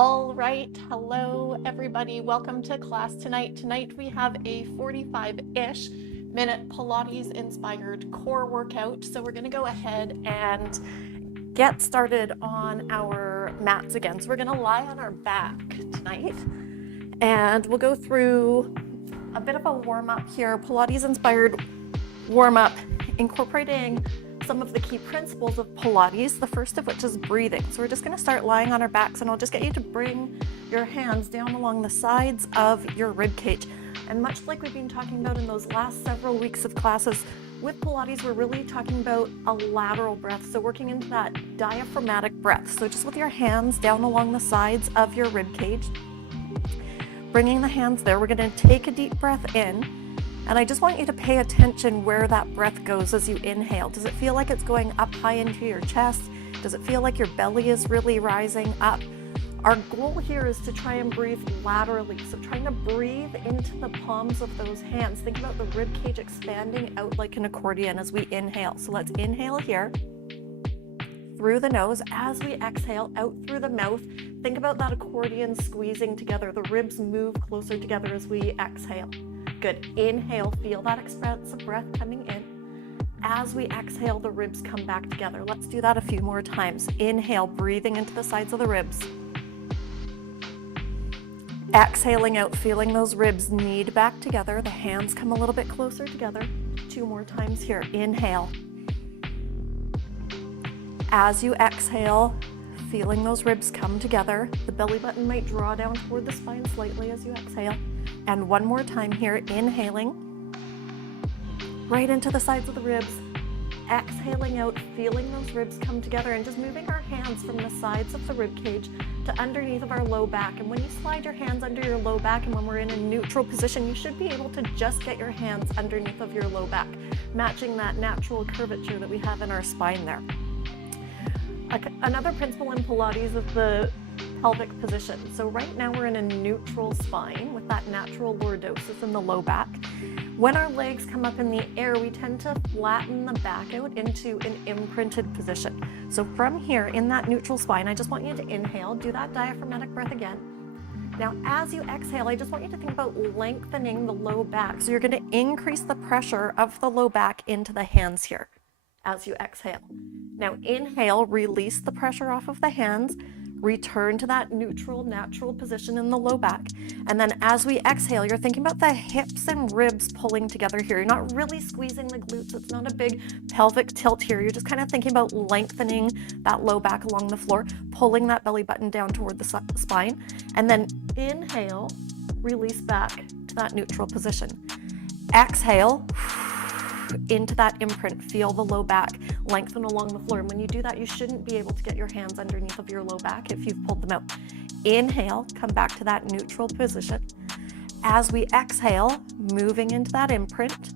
All right, hello everybody. Welcome to class tonight. Tonight we have a 45-ish minute Pilates inspired core workout. So we're gonna go ahead and get started on our mats again. So we're gonna lie on our back tonight and we'll go through a bit of a warm up here, Pilates inspired warm up, incorporating some of the key principles of Pilates, the first of which is breathing. So we're just going to start lying on our backs, and I'll just get you to bring your hands down along the sides of your rib cage. And much like we've been talking about in those last several weeks of classes, with Pilates, we're really talking about a lateral breath, so working into that diaphragmatic breath. So just with your hands down along the sides of your rib cage, bringing the hands there, we're going to take a deep breath in. And I just want you to pay attention where that breath goes as you inhale. Does it feel like it's going up high into your chest? Does it feel like your belly is really rising up? Our goal here is to try and breathe laterally. So trying to breathe into the palms of those hands. Think about the rib cage expanding out like an accordion as we inhale. So let's inhale here through the nose. As we exhale out through the mouth, think about that accordion squeezing together. The ribs move closer together as we exhale. Good. Inhale, feel that expansive breath coming in. As we exhale, the ribs come back together. Let's do that a few more times. Inhale, breathing into the sides of the ribs. Exhaling out, feeling those ribs knead back together. The hands come a little bit closer together. 2 more times here. Inhale. As you exhale, feeling those ribs come together. The belly button might draw down toward the spine slightly as you exhale. And 1 more time here, inhaling right into the sides of the ribs, exhaling out, feeling those ribs come together, and just moving our hands from the sides of the rib cage to underneath of our low back. And when you slide your hands under your low back and when we're in a neutral position, you should be able to just get your hands underneath of your low back, matching that natural curvature that we have in our spine there. Another principle in Pilates is the pelvic position. So right now we're in a neutral spine with that natural lordosis in the low back. When our legs come up in the air, we tend to flatten the back out into an imprinted position. So from here in that neutral spine, I just want you to inhale, do that diaphragmatic breath again. Now as you exhale, I just want you to think about lengthening the low back. So you're going to increase the pressure of the low back into the hands here as you exhale. Now inhale, release the pressure off of the hands, return to that neutral, natural position in the low back. And then as we exhale, you're thinking about the hips and ribs pulling together here. You're not really squeezing the glutes. It's not a big pelvic tilt here. You're just kind of thinking about lengthening that low back along the floor, pulling that belly button down toward the spine. And then inhale, release back to that neutral position. Exhale into that imprint, feel the low back lengthen along the floor. And when you do that, you shouldn't be able to get your hands underneath of your low back if you've pulled them out. Inhale, come back to that neutral position. As we exhale, moving into that imprint.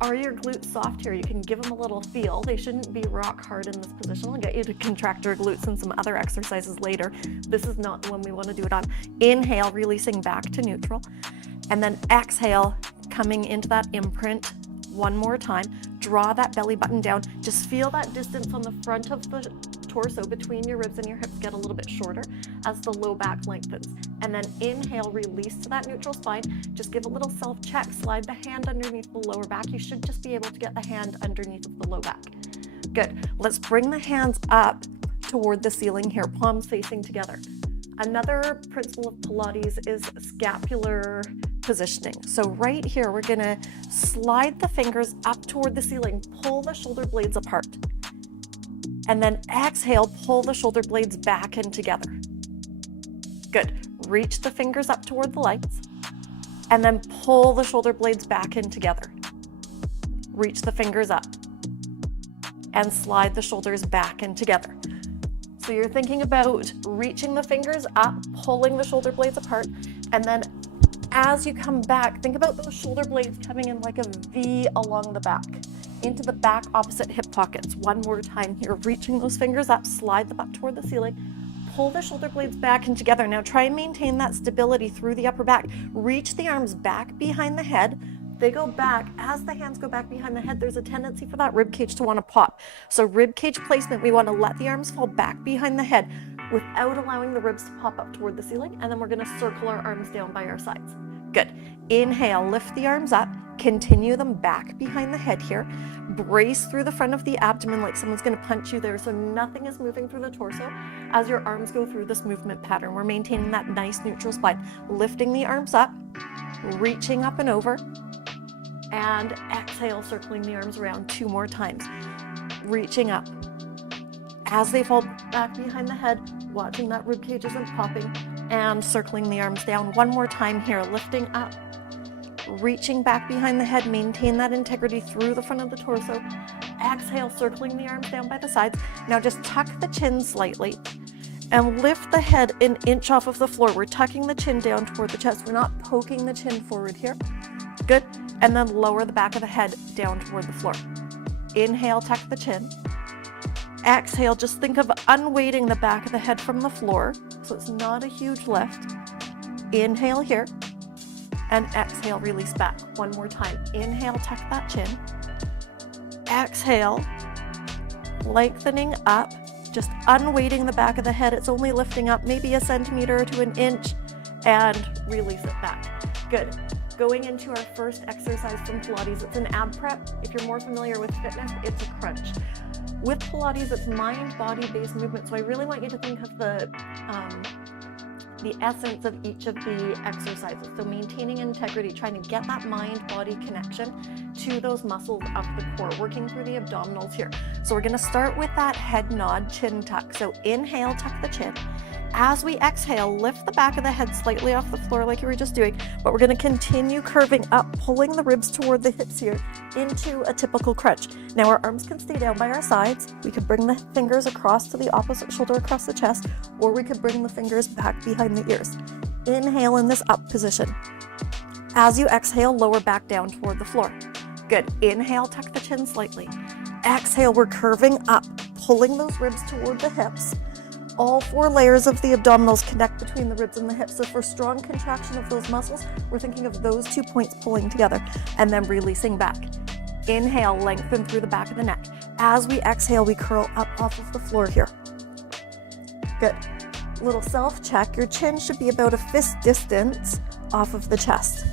Are your glutes soft here? You can give them a little feel. They shouldn't be rock hard in this position. I'll get you to contract your glutes in some other exercises later. This is not the one we want to do it on. Inhale, releasing back to neutral. And then exhale, coming into that imprint. 1 more time, draw that belly button down. Just feel that distance on the front of the torso between your ribs and your hips get a little bit shorter as the low back lengthens. And then inhale, release to that neutral spine. Just give a little self-check. Slide the hand underneath the lower back. You should just be able to get the hand underneath of the low back. Good. Let's bring the hands up toward the ceiling here, palms facing together. Another principle of Pilates is scapular positioning. So right here, we're gonna slide the fingers up toward the ceiling, pull the shoulder blades apart, and then exhale, pull the shoulder blades back in together. Good. Reach the fingers up toward the lights, and then pull the shoulder blades back in together. Reach the fingers up, and slide the shoulders back in together. So you're thinking about reaching the fingers up, pulling the shoulder blades apart, and then as you come back, think about those shoulder blades coming in like a V along the back, into the back opposite hip pockets. 1 more time here, reaching those fingers up, slide them up toward the ceiling, pull the shoulder blades back and together. Now try and maintain that stability through the upper back. Reach the arms back behind the head. They go back. As the hands go back behind the head, there's a tendency for that rib cage to want to pop. So rib cage placement, we want to let the arms fall back behind the head. without allowing the ribs to pop up toward the ceiling, and then we're gonna circle our arms down by our sides. Good. Inhale, lift the arms up, continue them back behind the head here. Brace through the front of the abdomen like someone's gonna punch you there, so nothing is moving through the torso as your arms go through this movement pattern. We're maintaining that nice neutral spine. Lifting the arms up, reaching up and over, and exhale, circling the arms around 2 more times. Reaching up. As they fall back behind the head, watching that rib cage isn't popping, and circling the arms down 1 more time here, lifting up, reaching back behind the head, maintain that integrity through the front of the torso. Exhale, circling the arms down by the sides. Now just tuck the chin slightly and lift the head an inch off of the floor. We're tucking the chin down toward the chest. We're not poking the chin forward here. Good. And then lower the back of the head down toward the floor. Inhale, tuck the chin. Exhale, just think of unweighting the back of the head from the floor, so it's not a huge lift. Inhale here, and exhale, release back. 1 more time. Inhale, tuck that chin. Exhale, lengthening up, just unweighting the back of the head. It's only lifting up maybe 1 centimeter to 1 inch, and release it back. Good. Going into our first exercise from Pilates, it's an ab prep. If you're more familiar with fitness, it's a crunch. With Pilates, it's mind-body-based movement, so I really want you to think of the essence of each of the exercises. So maintaining integrity, trying to get that mind-body connection to those muscles of the core, working through the abdominals here. So we're gonna start with that head nod, chin tuck. So inhale, tuck the chin. As we exhale, lift the back of the head slightly off the floor like you were just doing, but we're gonna continue curving up, pulling the ribs toward the hips here into a typical crunch. Now our arms can stay down by our sides. We could bring the fingers across to the opposite shoulder across the chest, or we could bring the fingers back behind the ears. Inhale in this up position. As you exhale, lower back down toward the floor. Good. Inhale, tuck the chin slightly. Exhale, we're curving up, pulling those ribs toward the hips. All 4 layers of the abdominals connect between the ribs and the hips. So for strong contraction of those muscles, we're thinking of those 2 points pulling together and then releasing back. Inhale, lengthen through the back of the neck. As we exhale, we curl up off of the floor here. Good. Little self-check. Your chin should be about a fist distance off of the chest.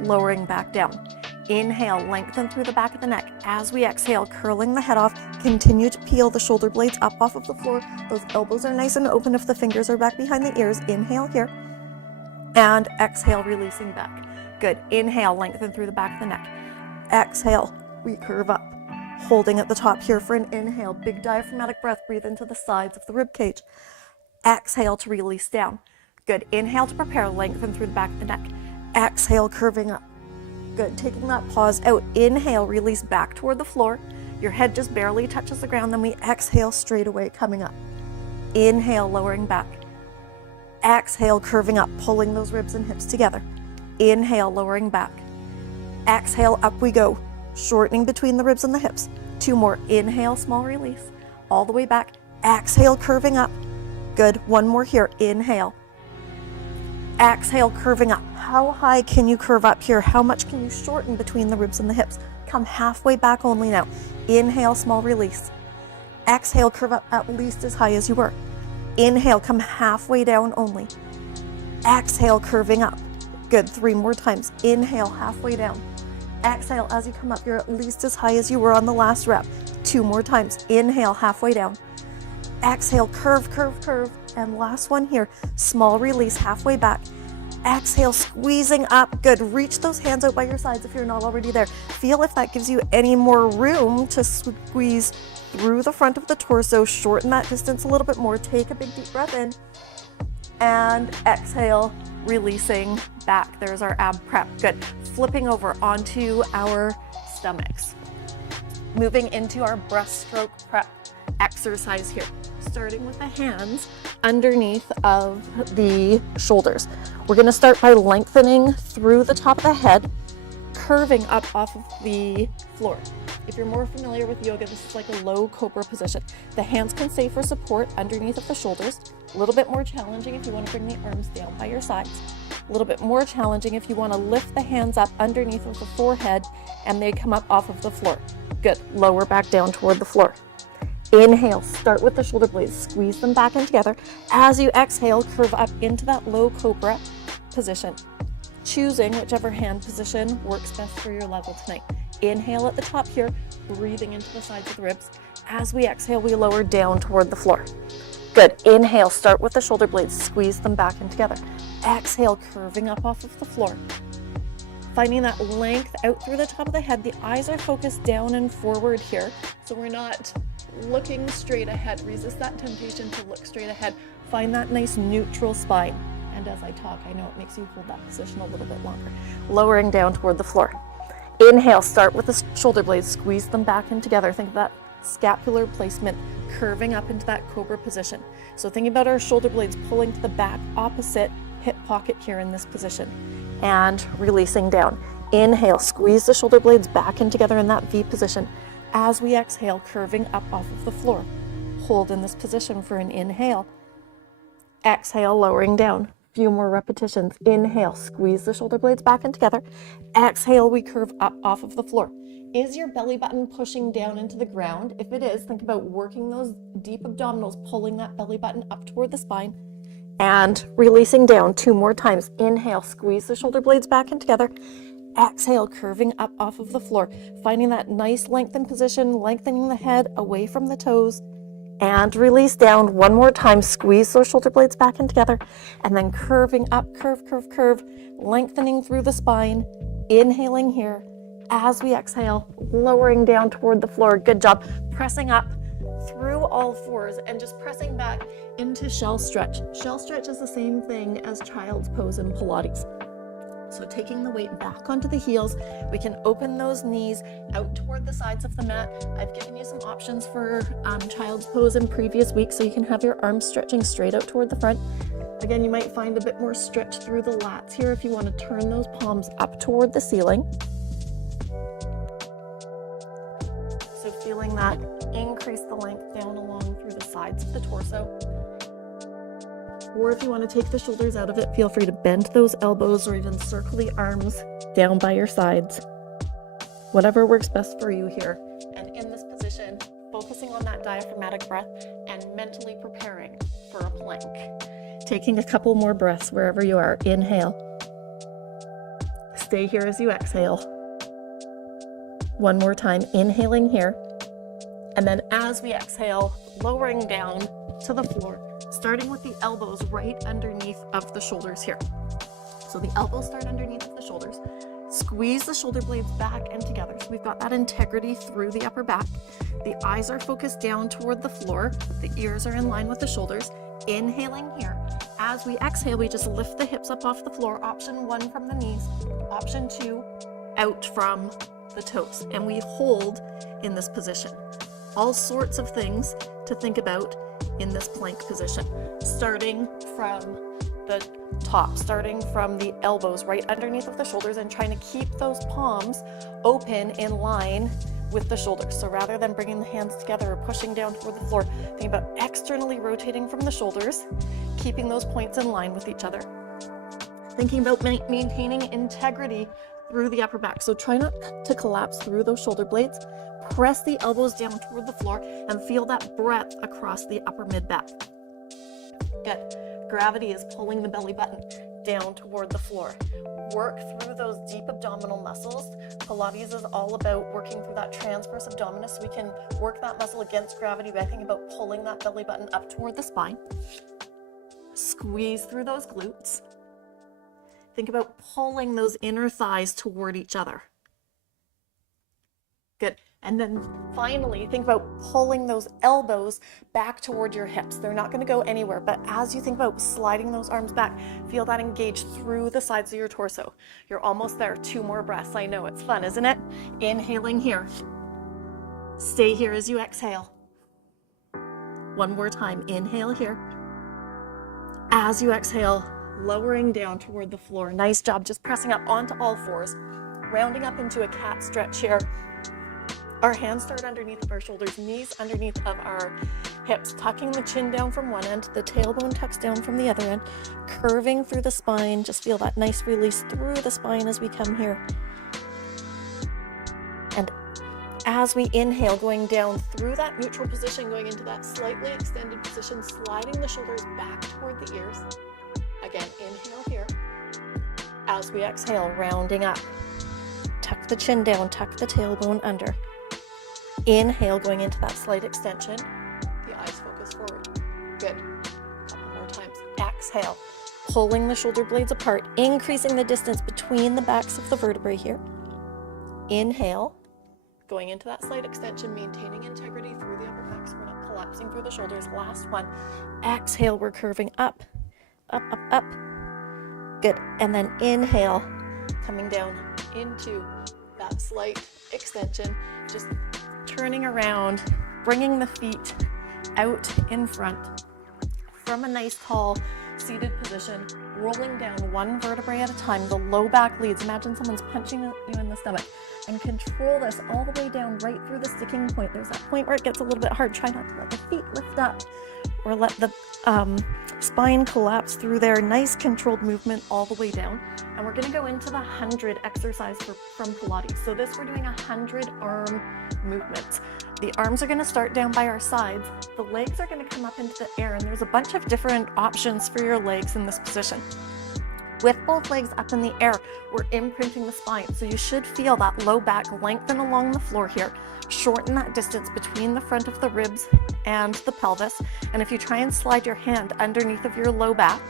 Lowering back down. Inhale, lengthen through the back of the neck. As we exhale, curling the head off, continue to peel the shoulder blades up off of the floor. Those elbows are nice and open if the fingers are back behind the ears. Inhale here, and exhale, releasing back. Good. Inhale, lengthen through the back of the neck. Exhale, we curve up, holding at the top here for an inhale. Big diaphragmatic breath, breathe into the sides of the rib cage. Exhale to release down. Good. Inhale to prepare, lengthen through the back of the neck. Exhale, curving up. Good. Taking that pause out. Inhale, release back toward the floor. Your head just barely touches the ground. Then we exhale straight away, coming up. Inhale, lowering back. Exhale, curving up, pulling those ribs and hips together. Inhale, lowering back. Exhale, up we go, shortening between the ribs and the hips. 2 more. Inhale, small release. All the way back. Exhale, curving up. Good. 1 more here. Inhale. Exhale, curving up. How high can you curve up here? How much can you shorten between the ribs and the hips? Come halfway back only now. Inhale, small release. Exhale, curve up at least as high as you were. Inhale, come halfway down only. Exhale, curving up. Good. 3 more times. Inhale, halfway down. Exhale, as you come up, you're at least as high as you were on the last rep. 2 more times. Inhale, halfway down. Exhale, curve, curve, curve. And last one here. Small release, halfway back. Exhale, squeezing up. Good. Reach those hands out by your sides if you're not already there. Feel if that gives you any more room to squeeze through the front of the torso. Shorten that distance a little bit more. Take a big deep breath in. And exhale, releasing back. There's our ab prep. Good. Flipping over onto our stomachs. Moving into our breaststroke prep exercise here. Starting with the hands underneath of the shoulders. We're going to start by lengthening through the top of the head, curving up off of the floor. If you're more familiar with yoga, this is like a low cobra position. The hands can stay for support underneath of the shoulders. A little bit more challenging if you want to bring the arms down by your sides. A little bit more challenging if you want to lift the hands up underneath of the forehead and they come up off of the floor. Good. Lower back down toward the floor. Inhale, start with the shoulder blades, squeeze them back in together. As you exhale, curve up into that low cobra position, choosing whichever hand position works best for your level tonight. Inhale at the top here, breathing into the sides of the ribs. As we exhale, we lower down toward the floor. Good. Inhale, start with the shoulder blades, squeeze them back in together. Exhale, curving up off of the floor. Finding that length out through the top of the head. The eyes are focused down and forward here, so we're not looking straight ahead. Resist that temptation to look straight ahead. Find that nice neutral spine. And as I talk, I know it makes you hold that position a little bit longer. Lowering down toward the floor. Inhale, start with the shoulder blades, squeeze them back in together. Think of that scapular placement curving up into that cobra position. So thinking about our shoulder blades pulling to the back opposite hip pocket here in this position and releasing down. Inhale, squeeze the shoulder blades back in together in that V position. As we exhale, curving up off of the floor. Hold in this position for an inhale. Exhale, lowering down. Few more repetitions. Inhale, squeeze the shoulder blades back in together. Exhale, we curve up off of the floor. Is your belly button pushing down into the ground? If it is, think about working those deep abdominals, pulling that belly button up toward the spine and releasing down 2 more times. Inhale, squeeze the shoulder blades back in together. Exhale, curving up off of the floor, finding that nice lengthened position, lengthening the head away from the toes. And release down 1 more time. Squeeze those shoulder blades back in together. And then curving up, curve, curve, curve, lengthening through the spine. Inhaling here. As we exhale, lowering down toward the floor. Good job. Pressing up through all fours and just pressing back into shell stretch. Shell stretch is the same thing as child's pose in Pilates. So taking the weight back onto the heels, we can open those knees out toward the sides of the mat. I've given you some options for child's pose in previous weeks, so you can have your arms stretching straight out toward the front. Again, you might find a bit more stretch through the lats here if you want to turn those palms up toward the ceiling. So feeling that increase the length down along through the sides of the torso. Or if you want to take the shoulders out of it, feel free to bend those elbows or even circle the arms down by your sides. Whatever works best for you here. And in this position, focusing on that diaphragmatic breath and mentally preparing for a plank. Taking a couple more breaths wherever you are. Inhale. Stay here as you exhale. 1 more time. Inhaling here. And then as we exhale, lowering down to the floor. Starting with the elbows right underneath of the shoulders here. So the elbows start underneath of the shoulders. Squeeze the shoulder blades back and together. So we've got that integrity through the upper back. The eyes are focused down toward the floor. The ears are in line with the shoulders. Inhaling here. As we exhale, we just lift the hips up off the floor. Option 1 from the knees. Option 2 out from the toes. And we hold in this position. All sorts of things to think about in this plank position, starting from the top, starting from the elbows right underneath of the shoulders and trying to keep those palms open in line with the shoulders. So rather than bringing the hands together or pushing down toward the floor, think about externally rotating from the shoulders, keeping those points in line with each other. Thinking about maintaining integrity through the upper back. So try not to collapse through those shoulder blades. Press the elbows down toward the floor and feel that breadth across the upper mid back. Good. Gravity is pulling the belly button down toward the floor. Work through those deep abdominal muscles. Pilates is all about working through that transverse abdominis, so we can work that muscle against gravity by thinking about pulling that belly button up toward the spine. Squeeze through those glutes. Think about pulling those inner thighs toward each other. Good. And then finally, think about pulling those elbows back toward your hips. They're not going to go anywhere, but as you think about sliding those arms back, feel that engage through the sides of your torso. You're almost there. 2 more breaths. I know it's fun, isn't it? Inhaling here. Stay here as you exhale. 1 more time. Inhale here. As you exhale, lowering down toward the floor. Nice job. Just pressing up onto all fours, rounding up into a cat stretch here. Our hands start underneath of our shoulders, knees underneath of our hips, tucking the chin down from one end, the tailbone tucks down from the other end, curving through the spine. Just feel that nice release through the spine as we come here. And As we inhale, going down through that neutral position, going into that slightly extended position, sliding the shoulders back toward the ears. Again, inhale here. As we exhale, rounding up. Tuck the chin down, tuck the tailbone under. Inhale, going into that slight extension. The eyes focus forward. Good. A couple more times. Exhale, pulling the shoulder blades apart, increasing the distance between the backs of the vertebrae here. Inhale, going into that slight extension, maintaining integrity through the upper back, so we're not collapsing through the shoulders. Last one. Exhale, we're curving up, up, up, up. Good. And then inhale, coming down into that slight extension, just turning around, bringing the feet out in front from a nice tall seated position, rolling down one vertebrae at a time. The low back leads. Imagine someone's punching you in the stomach, and control this all the way down right through the sticking point. There's that point where it gets a little bit hard. Try not to let the feet lift up or let the spine collapse through there. Nice controlled movement all the way down. And we're going to go into the 100 exercise from Pilates. So this, we're doing 100 arm movements. The arms are going to start down by our sides. The legs are going to come up into the air, and there's a bunch of different options for your legs in this position. With both legs up in the air, we're imprinting the spine. So you should feel that low back lengthen along the floor here. Shorten that distance between the front of the ribs and the pelvis. And if you try and slide your hand underneath of your low back,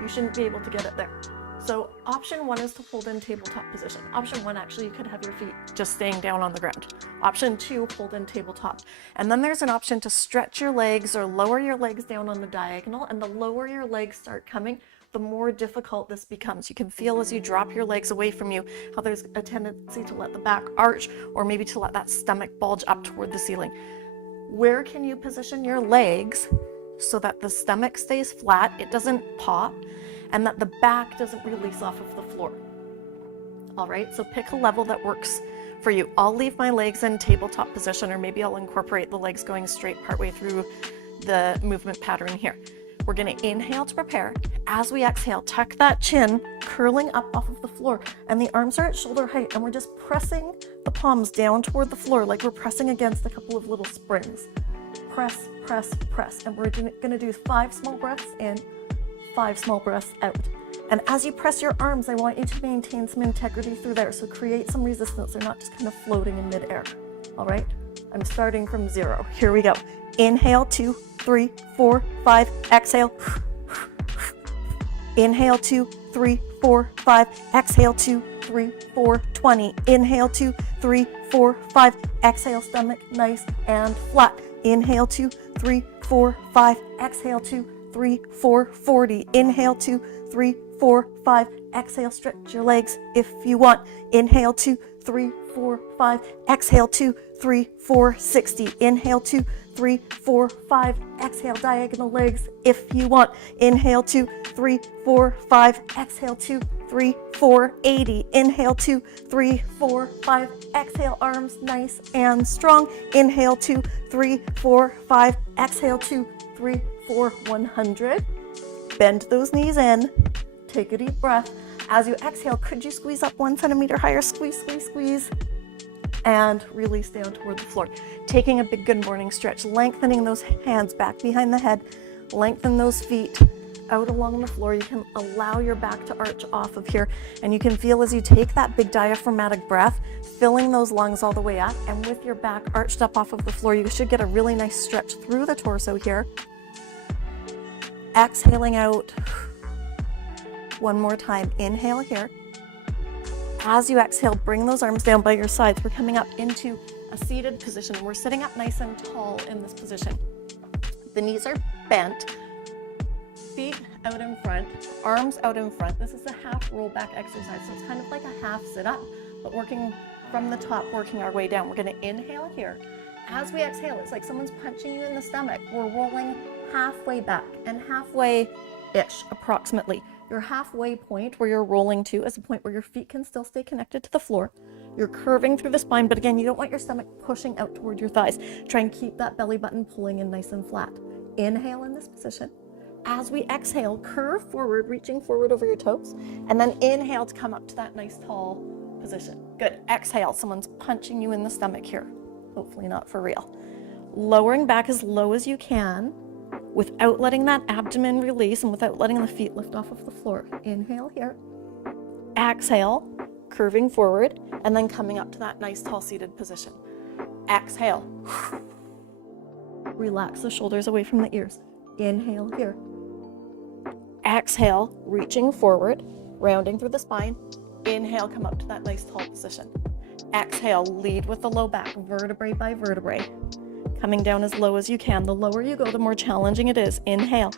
you shouldn't be able to get it there. So option one is to hold in tabletop position. Option one, actually, you could have your feet just staying down on the ground. Option two, hold in tabletop. And then there's an option to stretch your legs or lower your legs down on the diagonal. And the lower your legs start coming, the more difficult this becomes. You can feel as you drop your legs away from you how there's a tendency to let the back arch, or maybe to let that stomach bulge up toward the ceiling. Where can you position your legs so that the stomach stays flat, it doesn't pop, and that the back doesn't release off of the floor? All right, so pick a level that works for you. I'll leave my legs in tabletop position, or maybe I'll incorporate the legs going straight partway through the movement pattern here. We're going to inhale to prepare. As we exhale, tuck that chin, curling up off of the floor, and the arms are at shoulder height, and we're just pressing the palms down toward the floor like we're pressing against a couple of little springs. Press, press, press. And we're going to do 5 small breaths in, 5 small breaths out. And as you press your arms, I want you to maintain some integrity through there. So create some resistance. They're not just kind of floating in midair. All right? I'm starting from 0. Here we go. Inhale, 2, 3, 4, 5. Exhale. Inhale, 2, 3, 4, 5. Exhale, 2, 3, 4, 20. Inhale, 2, 3, 4, 5. Exhale, stomach nice and flat. Inhale, 2, 3, 4, 5. Exhale, 2, 3, 4, 40. Inhale, 2, 3, 4, 5. Exhale, stretch your legs if you want. Inhale, 2, 3, 4, 5. Exhale, 2, 3, 4, 60. Inhale, 2, 3, 4, 5. Exhale, diagonal legs if you want. Inhale, 2, 3, 4, 5. Exhale, 2, 3, 4, 80. Inhale, 2, 3, 4, 5. Exhale, arms nice and strong. Inhale, 2, 3, 4, 5. Exhale, 2, 3, 4, 100. Bend those knees in. Take a deep breath. As you exhale, could you squeeze up 1 centimeter higher? Squeeze, squeeze, squeeze. And release down toward the floor. Taking a big good morning stretch, lengthening those hands back behind the head, lengthen those feet out along the floor. You can allow your back to arch off of here, and you can feel as you take that big diaphragmatic breath, filling those lungs all the way up, and with your back arched up off of the floor, you should get a really nice stretch through the torso here. Exhaling out. One more time. Inhale here. As you exhale, bring those arms down by your sides. We're coming up into a seated position. We're sitting up nice and tall in this position. The knees are bent, feet out in front, arms out in front. This is a half roll back exercise. So it's kind of like a half sit up, but working from the top, working our way down. We're going to inhale here. As we exhale, it's like someone's punching you in the stomach. We're rolling halfway back, and halfway-ish approximately. Your halfway point where you're rolling to is a point where your feet can still stay connected to the floor. You're curving through the spine, but again, you don't want your stomach pushing out toward your thighs. Try and keep that belly button pulling in nice and flat. Inhale in this position. As we exhale, curve forward, reaching forward over your toes, and then inhale to come up to that nice tall position. Good. Exhale. Someone's punching you in the stomach here. Hopefully not for real. Lowering back as low as you can without letting that abdomen release and without letting the feet lift off of the floor. Inhale here. Exhale, curving forward, and then coming up to that nice tall seated position. Exhale. Relax the shoulders away from the ears. Inhale here. Exhale, reaching forward, rounding through the spine. Inhale, come up to that nice tall position. Exhale, lead with the low back, vertebrae by vertebrae. Coming down as low as you can. The lower you go, the more challenging it is. Inhale.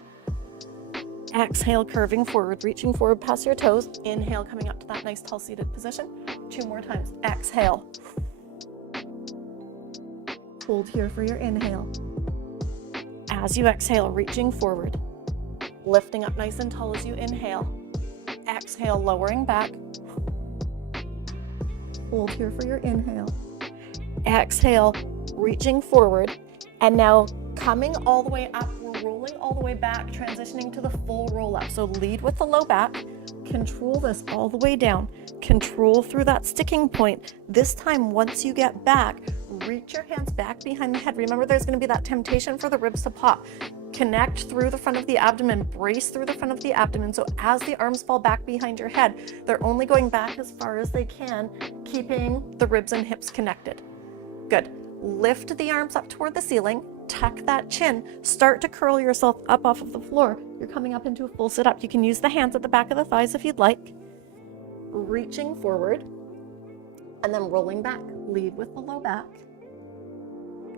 Exhale, curving forward, reaching forward past your toes. Inhale, coming up to that nice tall seated position. 2 more times. Exhale. Hold here for your inhale. As you exhale, reaching forward. Lifting up nice and tall as you inhale. Exhale, lowering back. Hold here for your inhale. Exhale, reaching forward. And now coming all the way up, we're rolling all the way back, transitioning to the full roll up. So lead with the low back, control this all the way down, control through that sticking point. This time, once you get back, reach your hands back behind the head. Remember, there's going to be that temptation for the ribs to pop. Connect through the front of the abdomen, brace through the front of the abdomen. So as the arms fall back behind your head, they're only going back as far as they can, keeping the ribs and hips connected. Good. Lift the arms up toward the ceiling, tuck that chin, start to curl yourself up off of the floor. You're coming up into a full sit-up. You can use the hands at the back of the thighs if you'd like. Reaching forward, and then rolling back. Lead with the low back.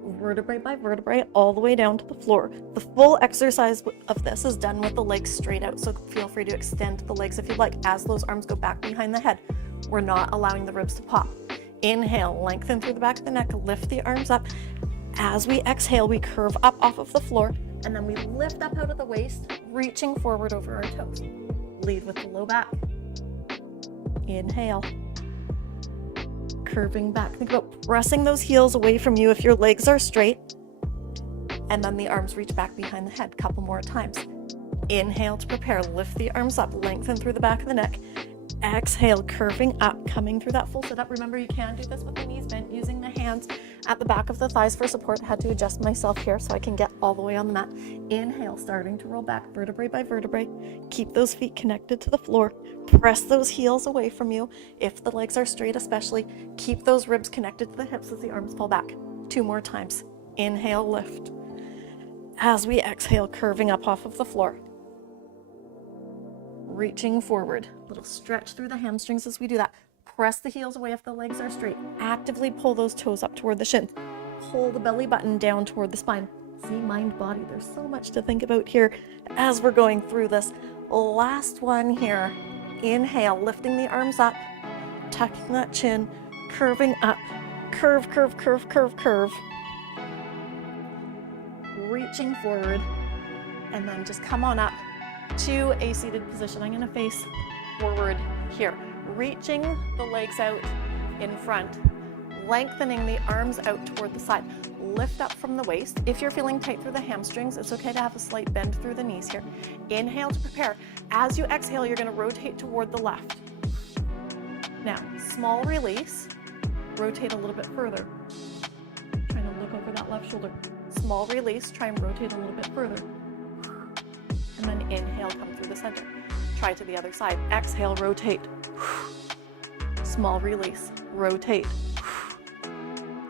Vertebrae by vertebrae, all the way down to the floor. The full exercise of this is done with the legs straight out, so feel free to extend the legs if you'd like as those arms go back behind the head. We're not allowing the ribs to pop. Inhale, lengthen through the back of the neck, lift the arms up. As we exhale, we curve up off of the floor, and then we lift up out of the waist, reaching forward over our toes. Lead with the low back. Inhale. Curving back. Think about pressing those heels away from you if your legs are straight. And then the arms reach back behind the head. Couple more times. Inhale to prepare. Lift the arms up. Lengthen through the back of the neck. Exhale, curving up, coming through that full sit-up. Remember, you can do this with the knees bent, using the hands at the back of the thighs for support. Had to adjust myself here so I can get all the way on the mat. Inhale, starting to roll back, vertebrae by vertebrae. Keep those feet connected to the floor. Press those heels away from you. If the legs are straight especially, keep those ribs connected to the hips as the arms fall back. 2 more times. Inhale, lift. As we exhale, curving up off of the floor. Reaching forward. Little stretch through the hamstrings as we do that. Press the heels away if the legs are straight. Actively pull those toes up toward the shins. Pull the belly button down toward the spine. See, mind, body. There's so much to think about here as we're going through this. Last one here. Inhale, lifting the arms up, tucking that chin, curving up. Curve, curve, curve, curve, curve. Reaching forward. And then just come on up to a seated position. I'm going to face forward here, reaching the legs out in front, lengthening the arms out toward the side. Lift up from the waist. If you're feeling tight through the hamstrings, it's okay to have a slight bend through the knees here. Inhale to prepare. As you exhale, you're going to rotate toward the left. Now, small release. Rotate a little bit further. Trying to look over that left shoulder. Small release. Try and rotate a little bit further. And then inhale, come through the center. Try to the other side. Exhale, rotate. Small release, rotate.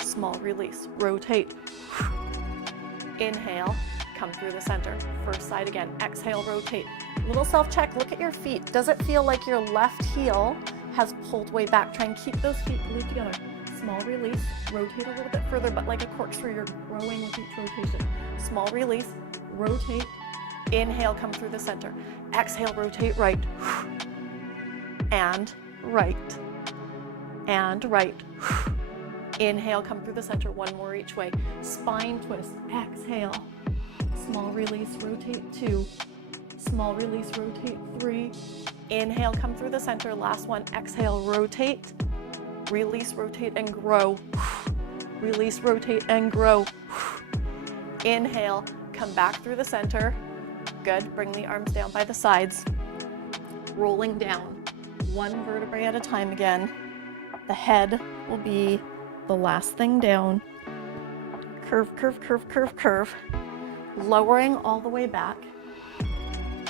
Small release, rotate. Inhale, come through the center. First side again. Exhale, rotate. Little self-check, look at your feet. Does it feel like your left heel has pulled way back? Try and keep those feet glued together. Small release, rotate a little bit further, but like a corkscrew, you're growing with each rotation. Small release, rotate. Inhale, come through the center. Exhale, rotate right. And right. And right. Inhale, come through the center. 1 more each way. Spine twist. Exhale. Small release, rotate 2. Small release, rotate 3. Inhale, come through the center. Last one. Exhale, rotate. Release, rotate, and grow. Release, rotate, and grow. Inhale, come back through the center. Good. Bring the arms down by the sides. Rolling down. 1 vertebrae at a time again. The head will be the last thing down. Curve, curve, curve, curve, curve. Lowering all the way back.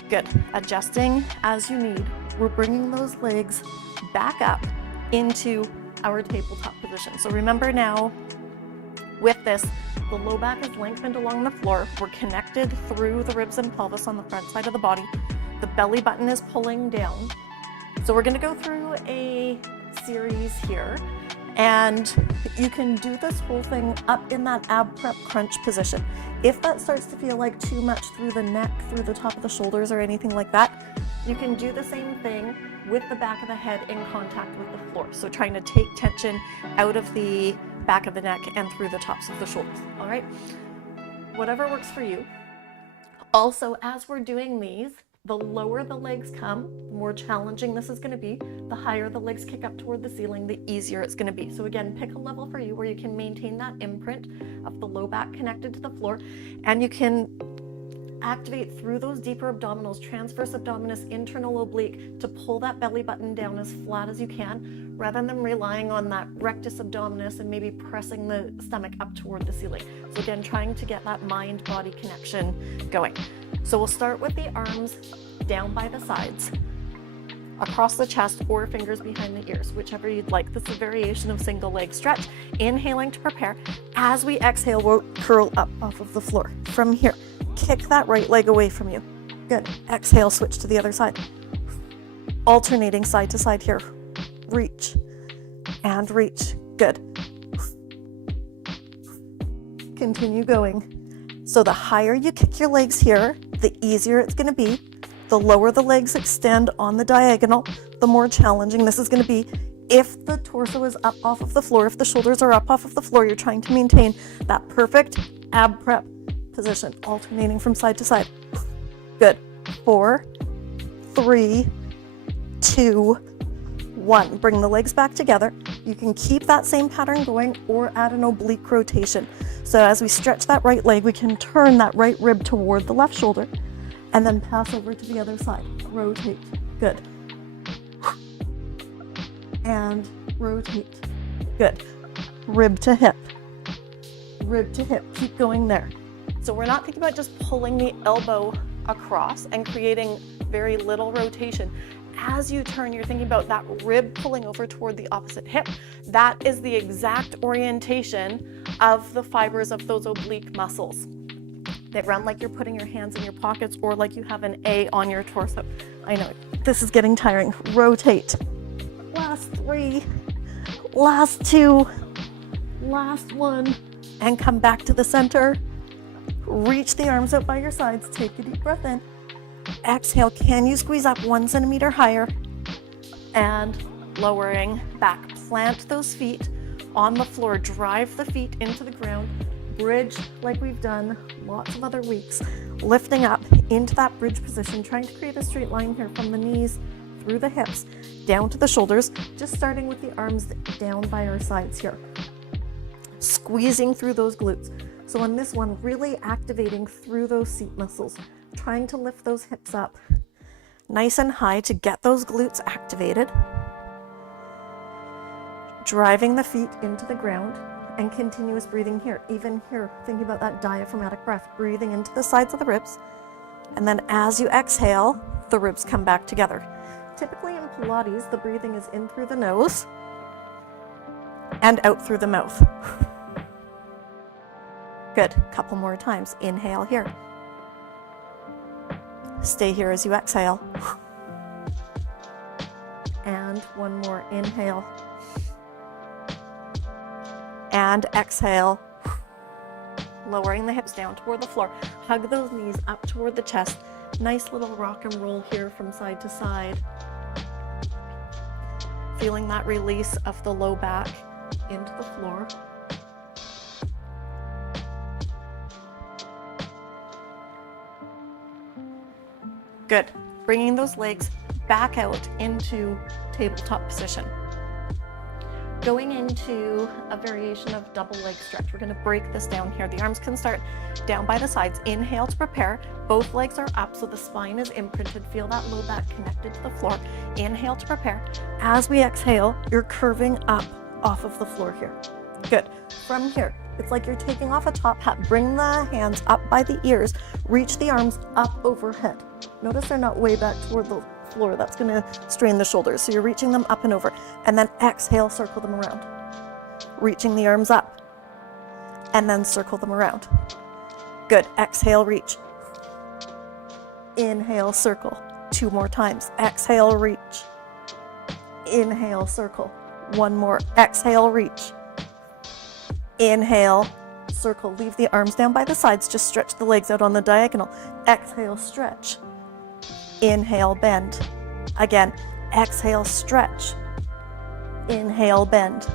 Good. Adjusting as you need. We're bringing those legs back up into our tabletop position. So remember now, with this, the low back is lengthened along the floor. We're connected through the ribs and pelvis on the front side of the body. The belly button is pulling down. So we're going to go through a series here, and you can do this whole thing up in that ab prep crunch position. If that starts to feel like too much through the neck, through the top of the shoulders or anything like that, you can do the same thing with the back of the head in contact with the floor. So trying to take tension out of the back of the neck and through the tops of the shoulders. All right, whatever works for you. Also, as we're doing these, the lower the legs come, the more challenging this is going to be. The higher the legs kick up toward the ceiling, the easier it's going to be. So again, pick a level for you where you can maintain that imprint of the low back connected to the floor, and you can activate through those deeper abdominals, transverse abdominis, internal oblique, to pull that belly button down as flat as you can, rather than relying on that rectus abdominis and maybe pressing the stomach up toward the ceiling. So again, trying to get that mind-body connection going. So we'll start with the arms down by the sides, across the chest, or fingers behind the ears, whichever you'd like. This is a variation of single leg stretch. Inhaling to prepare. As we exhale, we'll curl up off of the floor. From here, kick that right leg away from you. Good. Exhale, switch to the other side. Alternating side to side here. Reach and reach. Good. Continue going. So the higher you kick your legs here, the easier it's going to be. The lower the legs extend on the diagonal, the more challenging this is going to be. If the torso is up off of the floor, if the shoulders are up off of the floor, you're trying to maintain that perfect ab prep position, alternating from side to side. Good. 4, 3, 2, 1. Bring the legs back together. You can keep that same pattern going or add an oblique rotation. So as we stretch that right leg, we can turn that right rib toward the left shoulder and then pass over to the other side. Rotate. Good. And rotate. Good. Rib to hip. Rib to hip. Keep going there. So we're not thinking about just pulling the elbow across and creating very little rotation. As you turn, you're thinking about that rib pulling over toward the opposite hip. That is the exact orientation of the fibers of those oblique muscles. They run like you're putting your hands in your pockets or like you have an A on your torso. I know, this is getting tiring. Rotate. Last 3, last 2, last 1, and come back to the center. Reach the arms out by your sides. Take a deep breath in. Exhale. Can you squeeze up 1 centimeter higher? And lowering back. Plant those feet on the floor. Drive the feet into the ground. Bridge like we've done lots of other weeks. Lifting up into that bridge position. Trying to create a straight line here from the knees through the hips down to the shoulders. Just starting with the arms down by our sides here. Squeezing through those glutes. So on this one, really activating through those seat muscles. Trying to lift those hips up nice and high to get those glutes activated. Driving the feet into the ground and continuous breathing here. Even here, thinking about that diaphragmatic breath, breathing into the sides of the ribs. And then as you exhale, the ribs come back together. Typically in Pilates, the breathing is in through the nose and out through the mouth. Good. Couple more times. Inhale here. Stay here as you exhale. And one more. Inhale. And exhale. Lowering the hips down toward the floor. Hug those knees up toward the chest. Nice little rock and roll here from side to side. Feeling that release of the low back into the floor. Good. Bringing those legs back out into tabletop position. Going into a variation of double leg stretch. We're going to break this down here. The arms can start down by the sides. Inhale to prepare. Both legs are up so the spine is imprinted. Feel that low back connected to the floor. Inhale to prepare. As we exhale, you're curving up off of the floor here. Good. From here, it's like you're taking off a top hat. Bring the hands up by the ears. Reach the arms up overhead. Notice they're not way back toward the floor. That's going to strain the shoulders. So you're reaching them up and over. And then exhale, circle them around. Reaching the arms up. And then circle them around. Good. Exhale, reach. Inhale, circle. 2 more times. Exhale, reach. Inhale, circle. 1 more. Exhale, reach. Inhale, circle. Leave the arms down by the sides. Just stretch the legs out on the diagonal. Exhale, stretch. Inhale, bend. Again, exhale, stretch. Inhale, bend.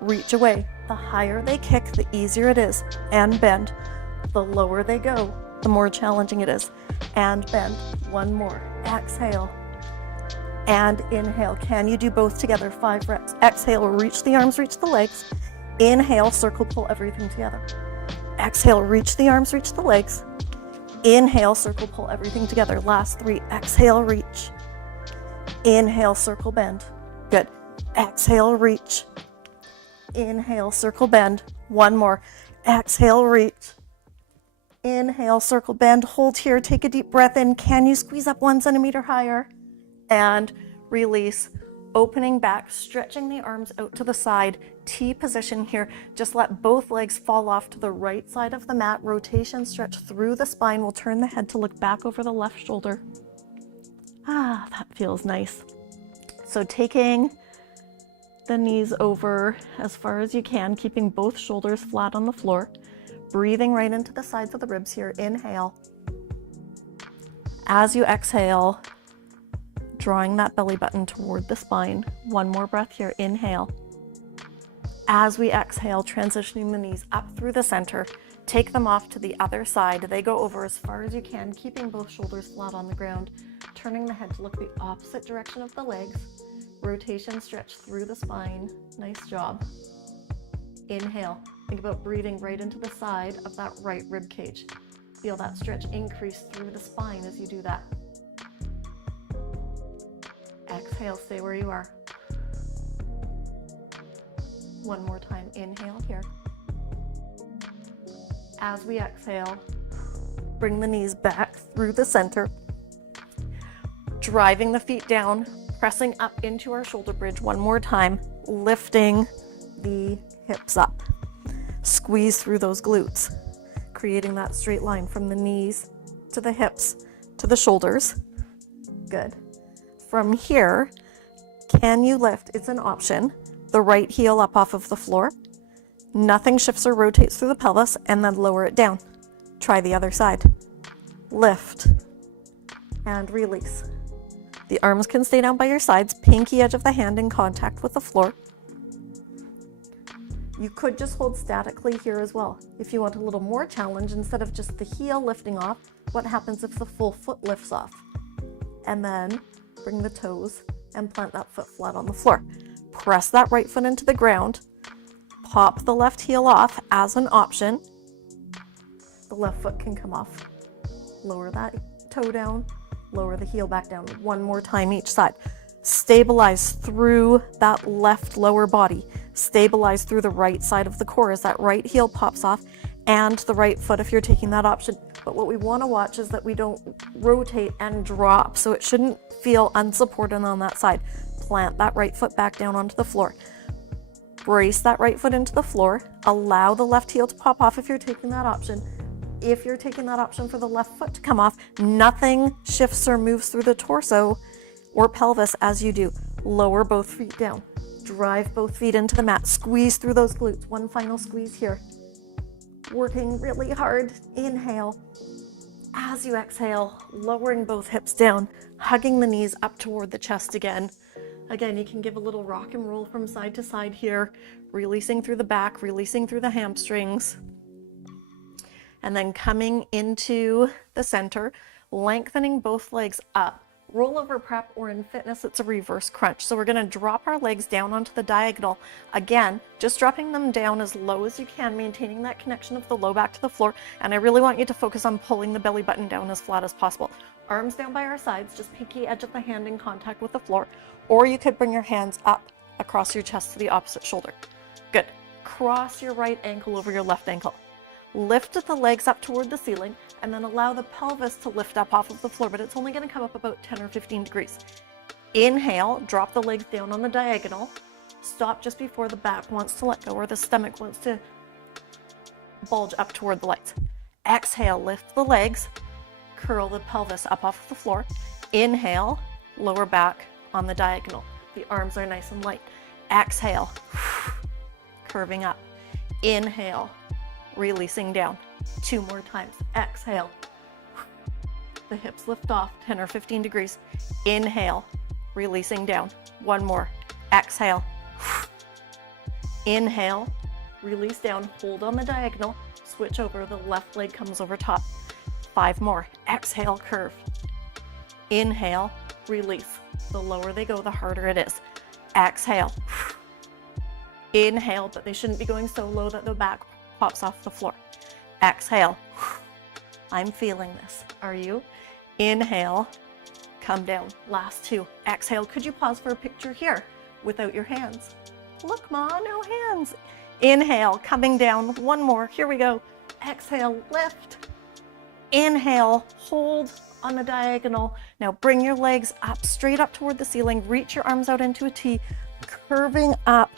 Reach away. The higher they kick, the easier it is. And bend. The lower they go, the more challenging it is. And bend. 1 more. Exhale. And inhale. Can you do both together? 5 reps. Exhale, reach the arms, reach the legs. Inhale, circle, pull everything together. Exhale, reach the arms, reach the legs. Inhale, circle, pull everything together. Last 3. Exhale, reach. Inhale, circle, bend. Good. Exhale, reach. Inhale, circle, bend. 1 more. Exhale, reach. Inhale, circle, bend. Hold here. Take a deep breath in. Can you squeeze up 1 centimeter higher? And release. Opening back, stretching the arms out to the side. T position here. Just let both legs fall off to the right side of the mat. Rotation, stretch through the spine. We'll turn the head to look back over the left shoulder. Ah, that feels nice. So taking the knees over as far as you can, keeping both shoulders flat on the floor. Breathing right into the sides of the ribs here. Inhale. As you exhale, drawing that belly button toward the spine. 1 more breath here. Inhale. As we exhale, transitioning the knees up through the center. Take them off to the other side. They go over as far as you can, keeping both shoulders flat on the ground. Turning the head to look the opposite direction of the legs. Rotation, stretch through the spine. Nice job. Inhale. Think about breathing right into the side of that right rib cage. Feel that stretch increase through the spine as you do that. Exhale, stay where you are. 1 more time. Inhale here. As we exhale, bring the knees back through the center. Driving the feet down, pressing up into our shoulder bridge 1 more time, lifting the hips up. Squeeze through those glutes, creating that straight line from the knees to the hips to the shoulders. Good. From here, can you lift? It's an option. The right heel up off of the floor. Nothing shifts or rotates through the pelvis, and then lower it down. Try the other side. Lift and release. The arms can stay down by your sides, pinky edge of the hand in contact with the floor. You could just hold statically here as well. If you want a little more challenge, instead of just the heel lifting off, what happens if the full foot lifts off? And then bring the toes and plant that foot flat on the floor. Press that right foot into the ground. Pop the left heel off as an option. The left foot can come off. Lower that toe down, lower the heel back down. 1 more time each side. Stabilize through that left lower body. Stabilize through the right side of the core as that right heel pops off, and the right foot if you're taking that option. But what we want to watch is that we don't rotate and drop, so it shouldn't feel unsupported on that side. Plant that right foot back down onto the floor. Brace that right foot into the floor. Allow the left heel to pop off if you're taking that option. If you're taking that option for the left foot to come off, nothing shifts or moves through the torso or pelvis as you do. Lower both feet down. Drive both feet into the mat. Squeeze through those glutes. 1 final squeeze here. Working really hard. Inhale. As you exhale, lowering both hips down, hugging the knees up toward the chest again. Again, you can give a little rock and roll from side to side here, releasing through the back, releasing through the hamstrings. And then coming into the center, lengthening both legs up. Rollover prep, or in fitness, it's a reverse crunch. So we're gonna drop our legs down onto the diagonal. Again, just dropping them down as low as you can, maintaining that connection of the low back to the floor. And I really want you to focus on pulling the belly button down as flat as possible. Arms down by our sides, just pinky edge of the hand in contact with the floor. Or you could bring your hands up across your chest to the opposite shoulder. Good. Cross your right ankle over your left ankle. Lift the legs up toward the ceiling, and then allow the pelvis to lift up off of the floor, but it's only going to come up about 10 or 15 degrees. Inhale, drop the legs down on the diagonal. Stop just before the back wants to let go or the stomach wants to bulge up toward the legs. Exhale, lift the legs, curl the pelvis up off of the floor. Inhale, lower back on the diagonal. The arms are nice and light. Exhale, curving up. Inhale, releasing down. 2 more times. Exhale. The hips lift off 10 or 15 degrees. Inhale, releasing down. 1 more. Exhale. Inhale, release down, hold on the diagonal, switch over, the left leg comes over top. 5 more. Exhale, curve. Inhale, release. The lower they go, the harder it is. Exhale. Inhale, but they shouldn't be going so low that the back pops off the floor. Exhale. I'm feeling this. Are you? Inhale, come down. Last 2. Exhale. Could you pause for a picture here without your hands? Look, Ma, no hands. Inhale, coming down. 1 more. Here we go. Exhale, lift. Inhale, hold on the diagonal. Now bring your legs up, straight up toward the ceiling. Reach your arms out into a T, curving up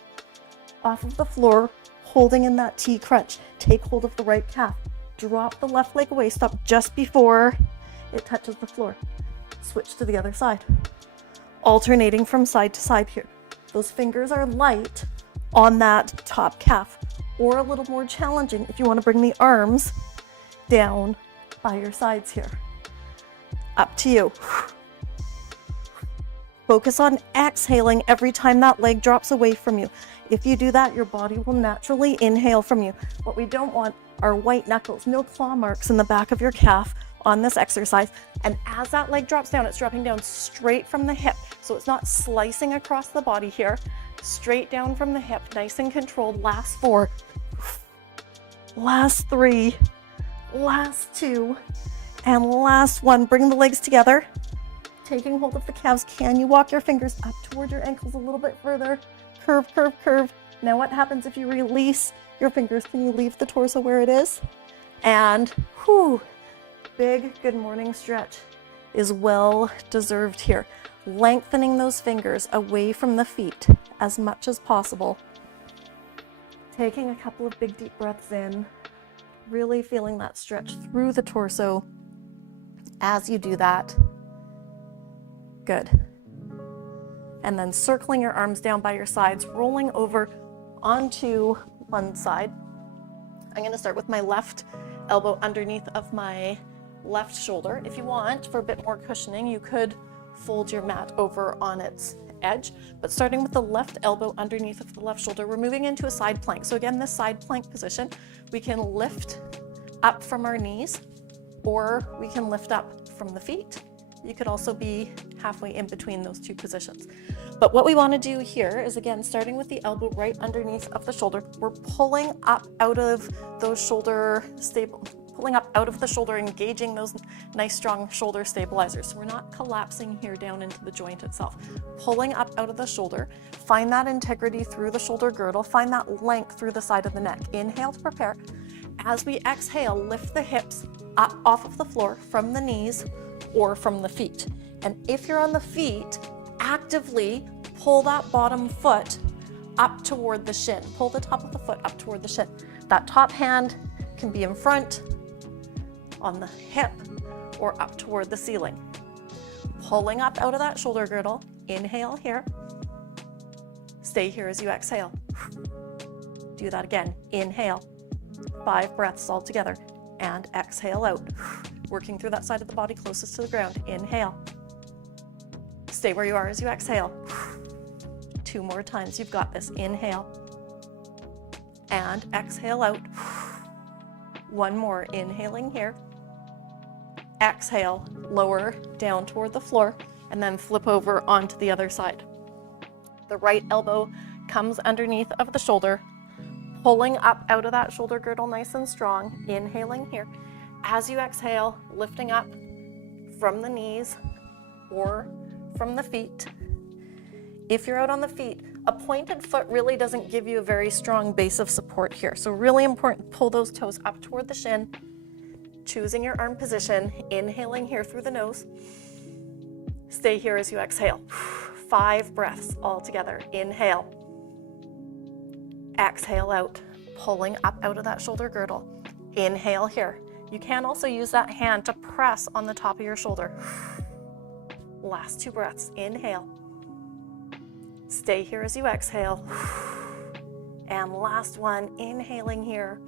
off of the floor, holding in that T crunch. Take hold of the right calf. Drop the left leg away. Stop just before it touches the floor. Switch to the other side. Alternating from side to side here. Those fingers are light on that top calf, or a little more challenging if you want to bring the arms down by your sides here. Up to you. Focus on exhaling every time that leg drops away from you. If you do that, your body will naturally inhale from you. What we don't want are white knuckles, no claw marks in the back of your calf on this exercise. And as that leg drops down, it's dropping down straight from the hip. So it's not slicing across the body here. Straight down from the hip, nice and controlled. Last 4. Last 3. Last 2. And last 1. Bring the legs together. Taking hold of the calves. Can you walk your fingers up toward your ankles a little bit further? Curve, curve, curve. Now what happens if you release your fingers? Can you leave the torso where it is? And whew, big good morning stretch is well deserved here. Lengthening those fingers away from the feet as much as possible. Taking a couple of big deep breaths in. Really feeling that stretch through the torso as you do that. Good. And then circling your arms down by your sides, rolling over onto one side. I'm going to start with my left elbow underneath of my left shoulder. If you want, for a bit more cushioning, you could fold your mat over on its edge, but starting with the left elbow underneath of the left shoulder, we're moving into a side plank. So again, this side plank position, we can lift up from our knees, or we can lift up from the feet. You could also be halfway in between those 2 positions. But what we want to do here is, again, starting with the elbow right underneath of the shoulder, we're pulling up out of those shoulder pulling up out of the shoulder, engaging those nice strong shoulder stabilizers. So we're not collapsing here down into the joint itself. Pulling up out of the shoulder, find that integrity through the shoulder girdle, find that length through the side of the neck. Inhale to prepare. As we exhale, lift the hips up off of the floor from the knees or from the feet. And if you're on the feet, actively pull that bottom foot up toward the shin. Pull the top of the foot up toward the shin. That top hand can be in front, on the hip, or up toward the ceiling. Pulling up out of that shoulder girdle. Inhale here. Stay here as you exhale. Do that again. Inhale. 5 breaths all together. And exhale out. Working through that side of the body closest to the ground. Inhale. Stay where you are as you exhale. 2 more times. You've got this. Inhale. And exhale out. 1 more. Inhaling here. Exhale. Lower down toward the floor. and then flip over onto the other side. The right elbow comes underneath of the shoulder, pulling up out of that shoulder girdle nice and strong, inhaling here. As you exhale, lifting up from the knees or from the feet. If you're out on the feet, a pointed foot really doesn't give you a very strong base of support here. So really important, pull those toes up toward the shin, choosing your arm position, inhaling here through the nose. Stay here as you exhale. 5 breaths all together. Inhale. Exhale out, pulling up out of that shoulder girdle. Inhale here. You can also use that hand to press on the top of your shoulder. Last 2 breaths. Inhale. Stay here as you exhale. And last one, inhaling here.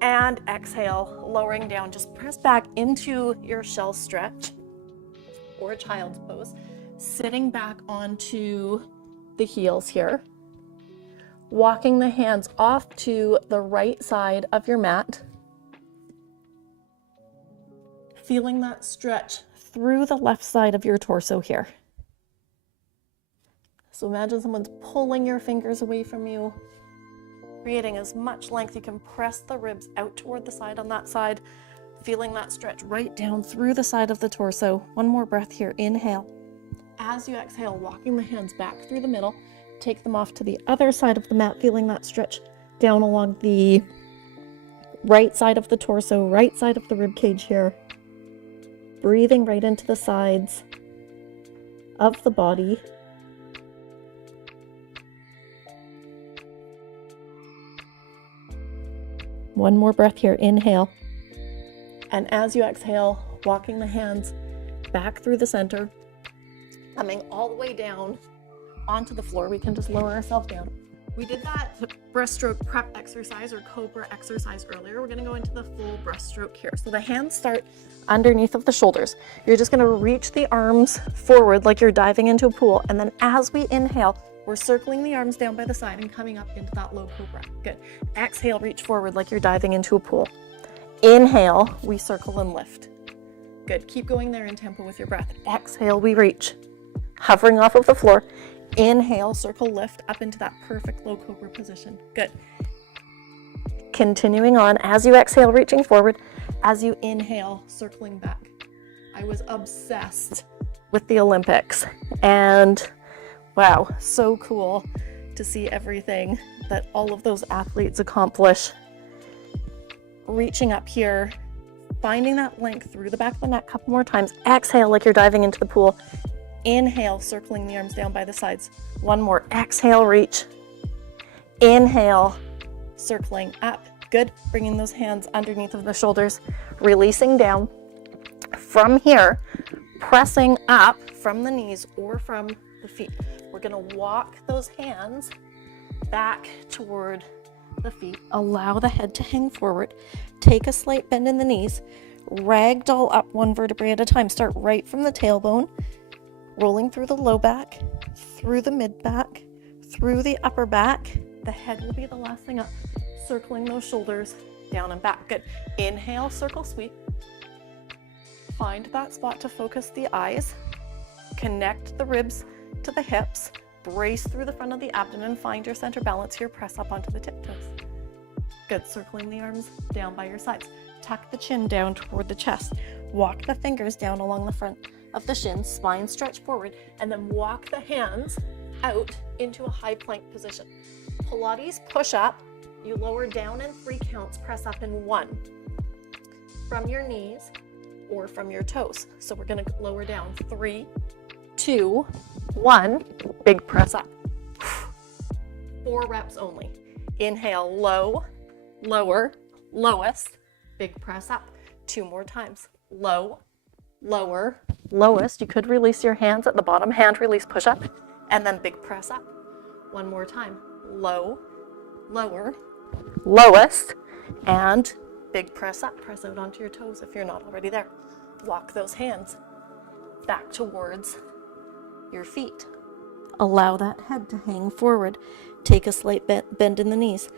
And exhale, lowering down. Just press back into your shell stretch or a child's pose. Sitting back onto the heels here. Walking the hands off to the right side of your mat. Feeling that stretch through the left side of your torso here. So imagine someone's pulling your fingers away from you, creating as much length. You can press the ribs out toward the side on that side, feeling that stretch right down through the side of the torso. One more breath here. Inhale. As you exhale, walking the hands back through the middle, take them off to the other side of the mat, feeling that stretch down along the right side of the torso, right side of the rib cage here. Breathing right into the sides of the body. One more breath here. Inhale. And as you exhale, walking the hands back through the center, coming all the way down onto the floor. We can just lower ourselves down. We did that breaststroke prep exercise or cobra exercise earlier. We're going to go into the full breaststroke here. So the hands start underneath of the shoulders. You're just going to reach the arms forward like you're diving into a pool. And then as we inhale, we're circling the arms down by the side and coming up into that low cobra. Good. Exhale, reach forward like you're diving into a pool. Inhale, we circle and lift. Good. Keep going there in tempo with your breath. Exhale, we reach. Hovering off of the floor. Inhale, circle, lift up into that perfect low cobra position. Good. Continuing on, as you exhale, reaching forward. As you inhale, circling back. I was obsessed with the Olympics, and wow, so cool to see everything that all of those athletes accomplish. Reaching up here, finding that length through the back of the neck a couple more times. Exhale like you're diving into the pool. Inhale, circling the arms down by the sides. One more. Exhale, reach. Inhale, circling up. Good. Bringing those hands underneath of the shoulders, releasing down. From here, pressing up from the knees or from the feet. We're going to walk those hands back toward the feet. Allow the head to hang forward. Take a slight bend in the knees. Ragdoll up one vertebrae at a time. Start right from the tailbone. Rolling through the low back, through the mid back, through the upper back. The head will be the last thing up. Circling those shoulders down and back. Good. Inhale, circle, sweep. Find that spot to focus the eyes. Connect the ribs to the hips. Brace through the front of the abdomen. Find your center balance here. Press up onto the tiptoes. Good. Circling the arms down by your sides. Tuck the chin down toward the chest. Walk the fingers down along the front of the shins, spine stretch forward, and then walk the hands out into a high plank position. Pilates push up, you lower down in 3 counts, press up in 1. From your knees or from your toes. So we're going to lower down 3, 2, 1, big press up. 4 reps only. Inhale, low, lower, lowest, big press up. 2 more times. Low, lower, lowest. You could release your hands at the bottom, hand release push up, and then big press up. 1 more time. Low, lower, lowest, and big press up. Press out onto your toes if you're not already there. Walk those hands back towards your feet. Allow that head to hang forward. Take a slight bend in the knees.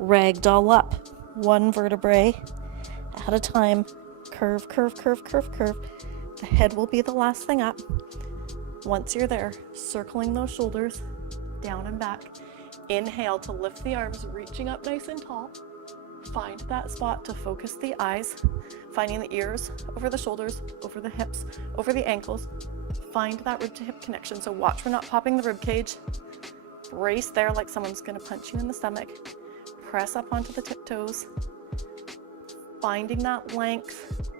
Ragdoll up. 1 vertebrae at a time. Curve, curve, curve, curve, curve. The head will be the last thing up. Once you're there, circling those shoulders down and back. Inhale to lift the arms, reaching up nice and tall. Find that spot to focus the eyes, finding the ears over the shoulders, over the hips, over the ankles. Find that rib to hip connection. So watch we're not popping the rib cage. Brace there like someone's gonna punch you in the stomach. Press up onto the tiptoes. Finding that length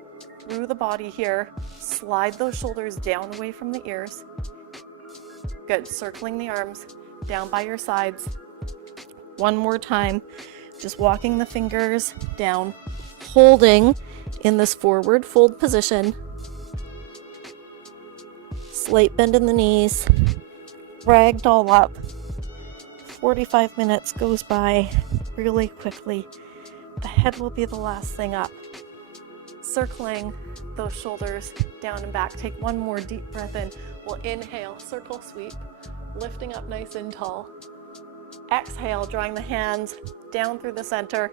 through the body here. Slide those shoulders down away from the ears. Good, circling the arms down by your sides. One more time. Just walking the fingers down, holding in this forward fold position. Slight bend in the knees, ragdoll up. 45 minutes goes by really quickly. The head will be the last thing up. Circling those shoulders down and back. Take one more deep breath in. We'll inhale, circle sweep, lifting up nice and tall. Exhale, drawing the hands down through the center.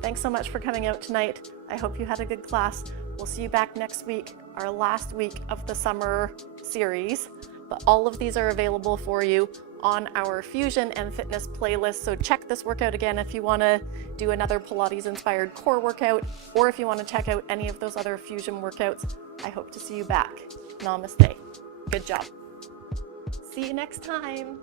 Thanks so much for coming out tonight. I hope you had a good class. We'll see you back next week, our last week of the summer series. But all of these are available for you on our Fusion and Fitness playlist. So check this workout again if you want to do another Pilates-inspired core workout, or if you want to check out any of those other Fusion workouts. I hope to see you back. Namaste. Good job. See you next time.